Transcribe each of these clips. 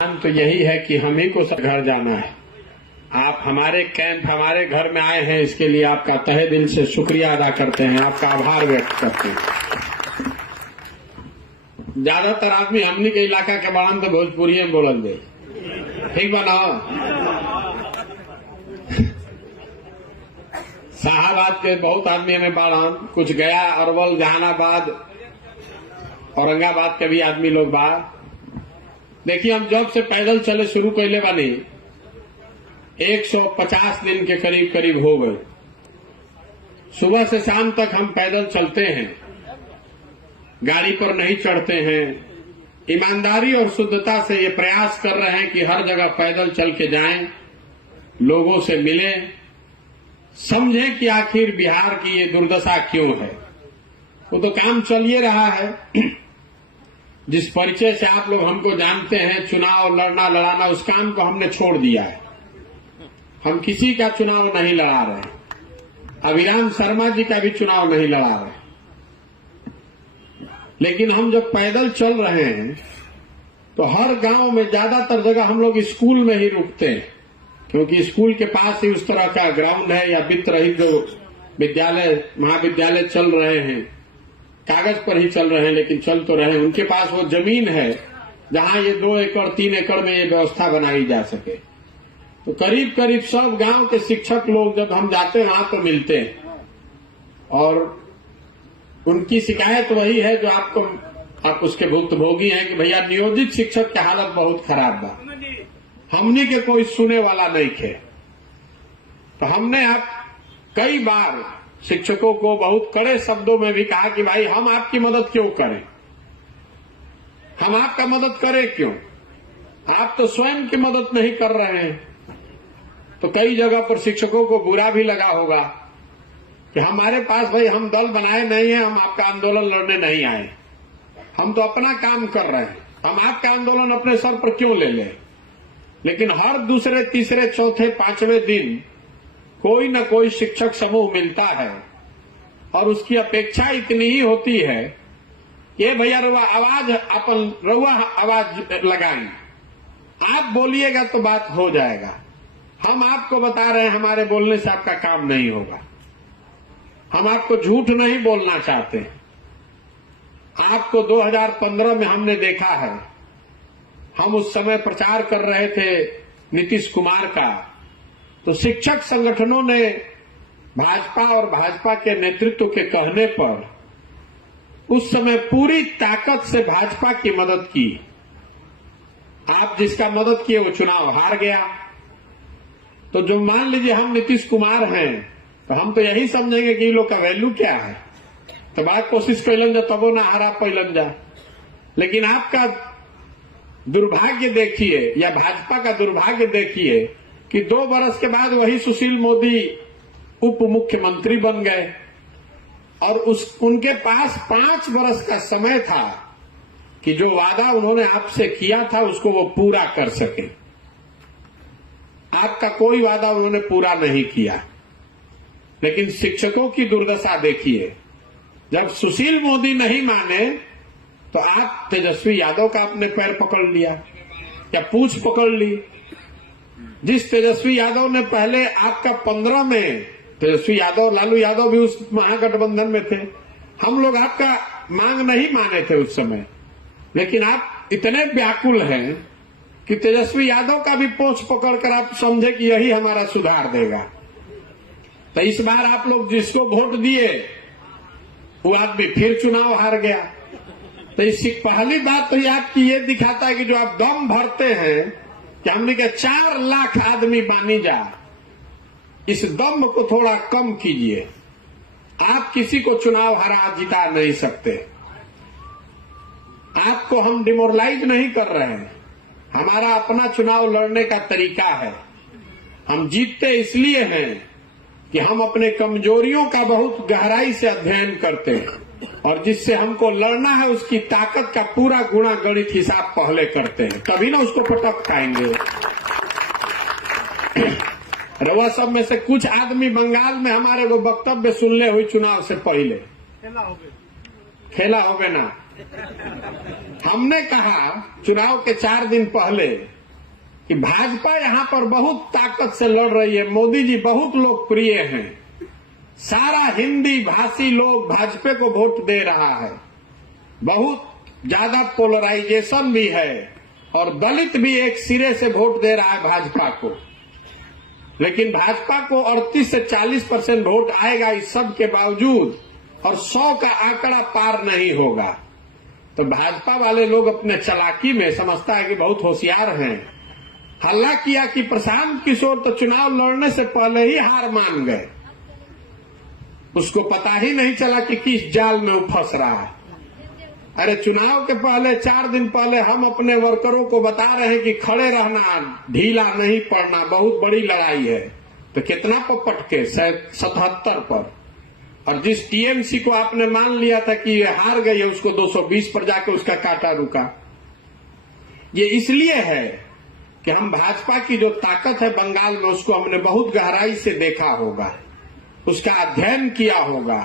तो यही है कि हम ही को घर जाना है। आप हमारे कैंप हमारे घर में आए हैं, इसके लिए आपका तहे दिल से शुक्रिया अदा करते हैं, आपका आभार व्यक्त करते हैं। ज्यादातर आदमी हमनी के इलाका के बाड़न तो भोजपुरी में बोलल दे, ठीक बा ना? शाहाबाद के बहुत आदमी हमें बाड़न, कुछ गया, अरवल, जहानाबाद, औरंगाबाद के भी आदमी लोग बा। देखिए, हम जब से पैदल चले शुरू कैले बानी 150 दिन के करीब करीब हो गए। सुबह से शाम तक हम पैदल चलते हैं, गाड़ी पर नहीं चढ़ते हैं। ईमानदारी और शुद्धता से ये प्रयास कर रहे हैं कि हर जगह पैदल चल के जाएं, लोगों से मिलें, समझें कि आखिर बिहार की ये दुर्दशा क्यों है। वो तो काम चल ही रहा है। जिस परिचय से आप लोग हमको जानते हैं, चुनाव लड़ना लड़ाना, उस काम को हमने छोड़ दिया है। हम किसी का चुनाव नहीं लड़ा रहे, अभिराम शर्मा जी का भी चुनाव नहीं लड़ा रहे। लेकिन हम जब पैदल चल रहे हैं तो हर गांव में ज्यादातर जगह हम लोग स्कूल में ही रुकते हैं, क्योंकि स्कूल के पास ही उस तरह का ग्राउंड है, या वित्त रहित जो विद्यालय महाविद्यालय चल रहे हैं, कागज पर ही चल रहे हैं लेकिन चल तो रहे हैं, उनके पास वो जमीन है जहां ये 2 एकड़ 3 एकड़ में ये व्यवस्था बनाई जा सके। तो करीब करीब सब गांव के शिक्षक लोग जब हम जाते हैं वहां तो मिलते हैं, और उनकी शिकायत वही है जो आप उसके भुक्तभोगी हैं कि भैया नियोजित शिक्षक की हालत बहुत खराब बा, हमने के कोई सुने वाला नहीं थे। तो हमने आप कई बार शिक्षकों को बहुत कड़े शब्दों में भी कहा कि भाई हम आपकी मदद क्यों करें, हम आपका मदद करें क्यों, आप तो स्वयं की मदद नहीं कर रहे हैं। तो कई जगह पर शिक्षकों को बुरा भी लगा होगा कि हमारे पास भाई हम दल बनाए नहीं है, हम आपका आंदोलन लड़ने नहीं आए, हम तो अपना काम कर रहे हैं, हम आपका आंदोलन अपने सर पर क्यों ले लें। लेकिन हर दूसरे तीसरे चौथे 5वें दिन कोई न कोई शिक्षक समूह मिलता है और उसकी अपेक्षा इतनी ही होती है कि भैया रउआ आवाज लगाएं, आप बोलिएगा तो बात हो जाएगा। हम आपको बता रहे हैं हमारे बोलने से आपका काम नहीं होगा, हम आपको झूठ नहीं बोलना चाहते। आपको 2015 में हमने देखा है, हम उस समय प्रचार कर रहे थे नीतीश कुमार का, तो शिक्षक संगठनों ने भाजपा और भाजपा के नेतृत्व के कहने पर उस समय पूरी ताकत से भाजपा की मदद की। आप जिसका मदद किए वो चुनाव हार गया। तो जो मान लीजिए हम नीतीश कुमार हैं तो हम तो यही समझेंगे कि इन लोग का वैल्यू क्या है, तो बात कोशिश कैलन जा तबो ना हारा पैलन जा। लेकिन आपका दुर्भाग्य देखिए, या भाजपा का दुर्भाग्य देखिए कि 2 बरस के बाद वही सुशील मोदी उप मुख्यमंत्री बन गए, और उनके पास 5 बरस का समय था कि जो वादा उन्होंने आपसे किया था उसको वो पूरा कर सके। आपका कोई वादा उन्होंने पूरा नहीं किया। लेकिन शिक्षकों की दुर्दशा देखिए, जब सुशील मोदी नहीं माने तो आप तेजस्वी यादव का अपने पैर पकड़ लिया या पूंछ पकड़ ली। जिस तेजस्वी यादव ने पहले आपका 15 में, तेजस्वी यादव, लालू यादव भी उस महागठबंधन में थे, हम लोग आपका मांग नहीं माने थे उस समय, लेकिन आप इतने व्याकुल हैं कि तेजस्वी यादव का भी पूंछ पकड़कर आप समझे कि यही हमारा सुधार देगा। तो इस बार आप लोग जिसको वोट दिए वो आदमी फिर चुनाव हार गया। तो इसकी पहली बात तो ये आपकी ये दिखाता है कि जो आप दम भरते हैं कि हमने के 4 लाख आदमी बानी जा, इस दम को थोड़ा कम कीजिए। आप किसी को चुनाव हरा जिता नहीं सकते। आपको हम डिमोरलाइज नहीं कर रहे हैं, हमारा अपना चुनाव लड़ने का तरीका है। हम जीतते इसलिए हैं कि हम अपने कमजोरियों का बहुत गहराई से अध्ययन करते हैं, और जिससे हमको लड़ना है उसकी ताकत का पूरा गुणा गणित हिसाब पहले करते हैं, तभी ना उसको पटक पाएंगे। रवा सब में से कुछ आदमी बंगाल में हमारे को वक्तव्य सुनले हुई चुनाव से पहले खेला हो गए ना, हमने कहा चुनाव के 4 दिन पहले कि भाजपा यहां पर बहुत ताकत से लड़ रही है, मोदी जी बहुत लोकप्रिय हैं, सारा हिंदी भाषी लोग भाजपा को वोट दे रहा है, बहुत ज्यादा पोलराइजेशन भी है और दलित भी एक सिरे से वोट दे रहा है भाजपा को। लेकिन भाजपा को 38 से 40% वोट आएगा इस सब के बावजूद, और 100 का आंकड़ा पार नहीं होगा। तो भाजपा वाले लोग अपने चालाकी में समझता है कि बहुत होशियार हैं, हल्ला किया कि प्रशांत किशोर तो चुनाव लड़ने से पहले ही हार मान गए, उसको पता ही नहीं चला कि किस जाल में वो फंस रहा है। अरे चुनाव के पहले 4 दिन पहले हम अपने वर्करों को बता रहे हैं कि खड़े रहना, ढीला नहीं पड़ना, बहुत बड़ी लड़ाई है। तो कितना पर पटके? 77 पर। और जिस टीएमसी को आपने मान लिया था कि ये हार गई है, उसको 220 पर जाके उसका कांटा रुका। ये इसलिए है कि हम भाजपा की जो ताकत है बंगाल में, उसको हमने बहुत गहराई से देखा होगा, उसका अध्ययन किया होगा।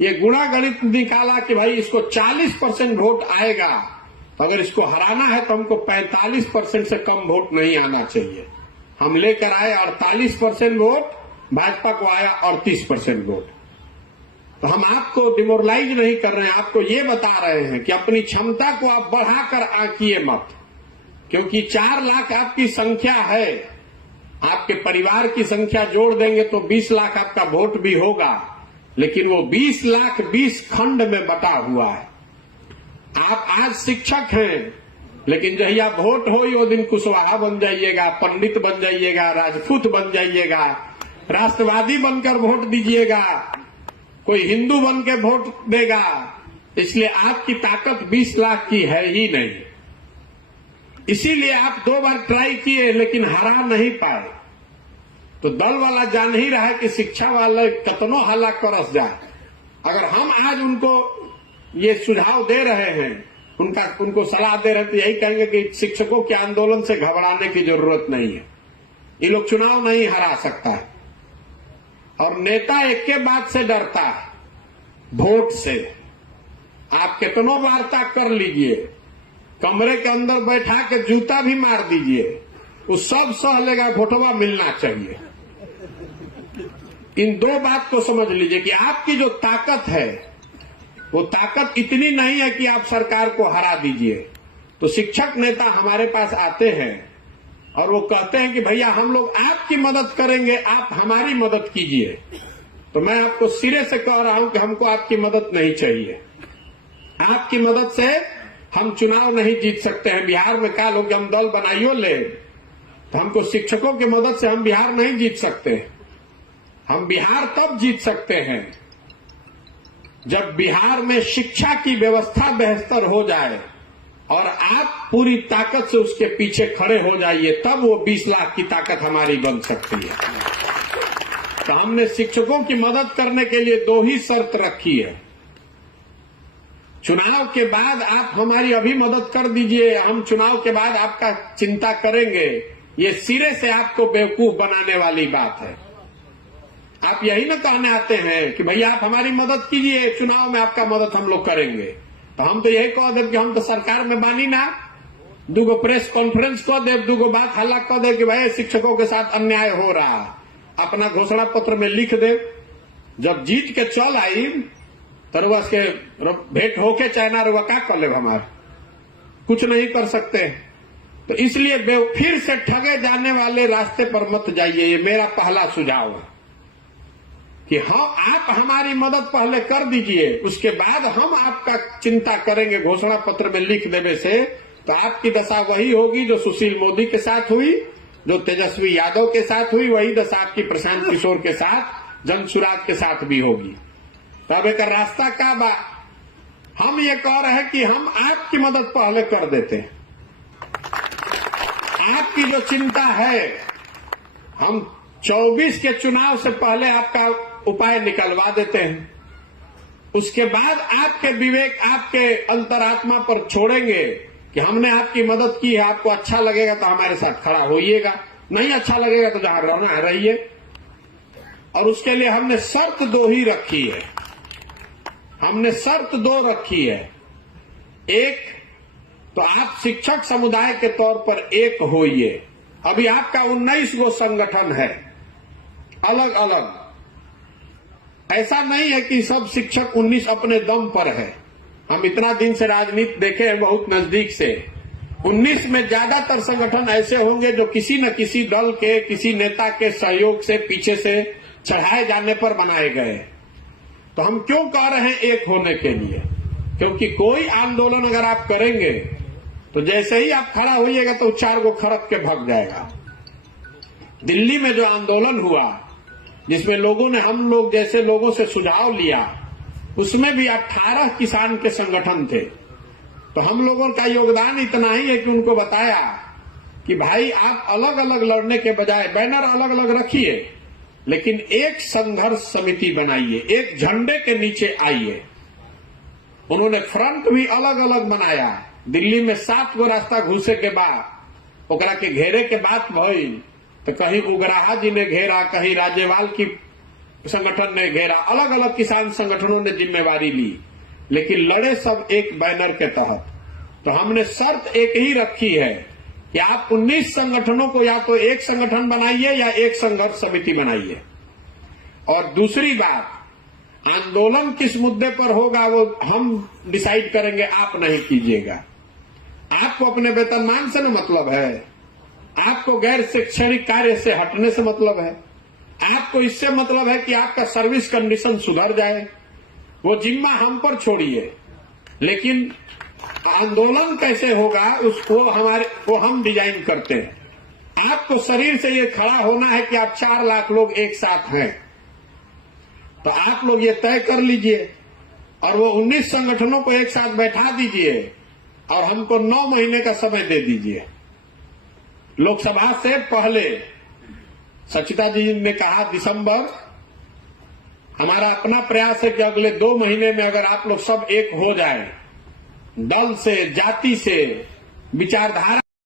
ये गुणा गणित निकाला कि भाई इसको 40% वोट आएगा, तो अगर इसको हराना है तो हमको 45% से कम वोट नहीं आना चाहिए। हम लेकर आए 48% वोट, भाजपा को आया 38% वोट। तो हम आपको डिमोरलाइज नहीं कर रहे हैं, आपको ये बता रहे हैं कि अपनी क्षमता को आप बढ़ाकर आंकिए मत, क्योंकि 4 लाख आपकी संख्या है, आपके परिवार की संख्या जोड़ देंगे तो 20 लाख आपका वोट भी होगा, लेकिन वो 20 लाख 20 खंड में बटा हुआ है। आप आज शिक्षक हैं, लेकिन जहिया वोट हो वो दिन कुशवाहा बन जाइएगा, पंडित बन जाइएगा, राजपूत बन जाइएगा, राष्ट्रवादी बनकर वोट दीजिएगा, कोई हिंदू बन के वोट देगा। इसलिए आपकी ताकत 20 लाख की है ही नहीं। इसीलिए आप 2 बार ट्राई किए लेकिन हरा नहीं पाए। तो दल वाला जान ही रहा है कि शिक्षा वाले कतनो हल्ला करस जाए। अगर हम आज उनको ये सुझाव दे रहे हैं, उनको सलाह दे रहे हैं, तो यही कहेंगे कि शिक्षकों के आंदोलन से घबराने की जरूरत नहीं है, ये लोग चुनाव नहीं हरा सकता है। और नेता एक के बात से डरता है, वोट से। आप कितनों वार्ता कर लीजिए, कमरे के अंदर बैठा के जूता भी मार दीजिए, वो सब सह लेगा, वोटवा मिलना चाहिए। इन 2 बात को समझ लीजिए कि आपकी जो ताकत है वो ताकत इतनी नहीं है कि आप सरकार को हरा दीजिए। तो शिक्षक नेता हमारे पास आते हैं और वो कहते हैं कि भैया हम लोग आपकी मदद करेंगे, आप हमारी मदद कीजिए। तो मैं आपको सिरे से कह रहा हूं कि हमको आपकी मदद नहीं चाहिए। आपकी मदद से हम चुनाव नहीं जीत सकते हैं। बिहार में क्या लोग हम दल बनाइयो ले, तो हमको शिक्षकों की मदद से हम बिहार नहीं जीत सकते। हम बिहार तब जीत सकते हैं जब बिहार में शिक्षा की व्यवस्था बेहतर हो जाए और आप पूरी ताकत से उसके पीछे खड़े हो जाइए, तब वो 20 लाख की ताकत हमारी बन सकती है। तो हमने शिक्षकों की मदद करने के लिए 2 ही शर्त रखी है। चुनाव के बाद आप हमारी अभी मदद कर दीजिए, हम चुनाव के बाद आपका चिंता करेंगे। ये सिरे से आपको बेवकूफ बनाने वाली बात है। आप यही ना कहने आते हैं कि भैया आप हमारी मदद कीजिए, चुनाव में आपका मदद हम लोग करेंगे। तो हम तो यही कह दें कि हम तो सरकार में बानी ना, 2 प्रेस कॉन्फ्रेंस कह दे, 2 बात हल्ला कह दे कि भाई शिक्षकों के साथ अन्याय हो रहा, अपना घोषणा पत्र में लिख दे। जब जीत के चल आई तरुआ के भेंट होके चाइना रुआ क्या कर ले, हमारे कुछ नहीं कर सकते। तो इसलिए फिर से ठगे जाने वाले रास्ते पर मत जाइए। ये मेरा पहला सुझाव है कि हाँ, आप हमारी मदद पहले कर दीजिए, उसके बाद हम आपका चिंता करेंगे। घोषणा पत्र में लिख देने से तो आपकी दशा वही होगी जो सुशील मोदी के साथ हुई, जो तेजस्वी यादव के साथ हुई, वही दशा आपकी प्रशांत किशोर के साथ, जनसुराज के साथ भी होगी। तब एक रास्ता का बा, हम ये कह रहे हैं कि हम आपकी मदद पहले कर देते हैं। आपकी जो चिंता है, हम 24 के चुनाव से पहले आपका उपाय निकलवा देते हैं। उसके बाद आपके विवेक, आपके अंतरात्मा पर छोड़ेंगे कि हमने आपकी मदद की है, आपको अच्छा लगेगा तो हमारे साथ खड़ा होइएगा, नहीं अच्छा लगेगा तो जहां रहना है रहिए। और उसके लिए हमने शर्त 2 ही रखी है। हमने शर्त 2 रखी है एक तो आप शिक्षक समुदाय के तौर पर एक होइए। अभी आपका 19 गो संगठन है अलग अलग। ऐसा नहीं है कि सब शिक्षक 19 अपने दम पर है। हम इतना दिन से राजनीति देखे हैं बहुत नजदीक से। 19 में ज्यादातर संगठन ऐसे होंगे जो किसी न किसी दल के किसी नेता के सहयोग से पीछे से चढ़ाए जाने पर बनाए गए। तो हम क्यों कह रहे हैं एक होने के लिए? क्योंकि कोई आंदोलन अगर आप करेंगे तो जैसे ही आप खड़ा होइएगा तो 4 गो खड़क के भाग जाएगा। दिल्ली में जो आंदोलन हुआ जिसमें लोगों ने हम लोग जैसे लोगों से सुझाव लिया, उसमें भी 18 किसान के संगठन थे। तो हम लोगों का योगदान इतना ही है कि उनको बताया कि भाई आप अलग अलग लड़ने के बजाय बैनर अलग अलग रखिए, लेकिन एक संघर्ष समिति बनाइए, एक झंडे के नीचे आइए। उन्होंने फ्रंट भी अलग अलग बनाया। दिल्ली में 7 गो रास्ता घुसे के बाद ओकरा के घेरे के बात भइल तो कहीं उग्राहा जी ने घेरा, कहीं राज्यपाल की संगठन ने घेरा, अलग अलग किसान संगठनों ने जिम्मेवारी ली, लेकिन लड़े सब एक बैनर के तहत। तो हमने शर्त एक ही रखी है कि आप 19 संगठनों को या तो एक संगठन बनाइए या एक संघर्ष समिति बनाइए। और दूसरी बात, आंदोलन किस मुद्दे पर होगा वो हम डिसाइड करेंगे, आप नहीं कीजिएगा। आपको अपने वेतनमान से न मतलब है, आपको गैर शैक्षणिक कार्य से हटने से मतलब है, आपको इससे मतलब है कि आपका सर्विस कंडीशन सुधर जाए। वो जिम्मा हम पर छोड़िए, लेकिन आंदोलन कैसे होगा उसको वो हम डिजाइन करते हैं। आपको शरीर से ये खड़ा होना है कि आप 4 लाख लोग एक साथ हैं, तो आप लोग ये तय कर लीजिए और वो 19 संगठनों को एक साथ बैठा दीजिए और हमको 9 महीने का समय दे दीजिए। लोकसभा से पहले सचिता जी ने कहा दिसंबर, हमारा अपना प्रयास है कि अगले 2 महीने में अगर आप लोग सब एक हो जाए, दल से, जाति से, विचारधारा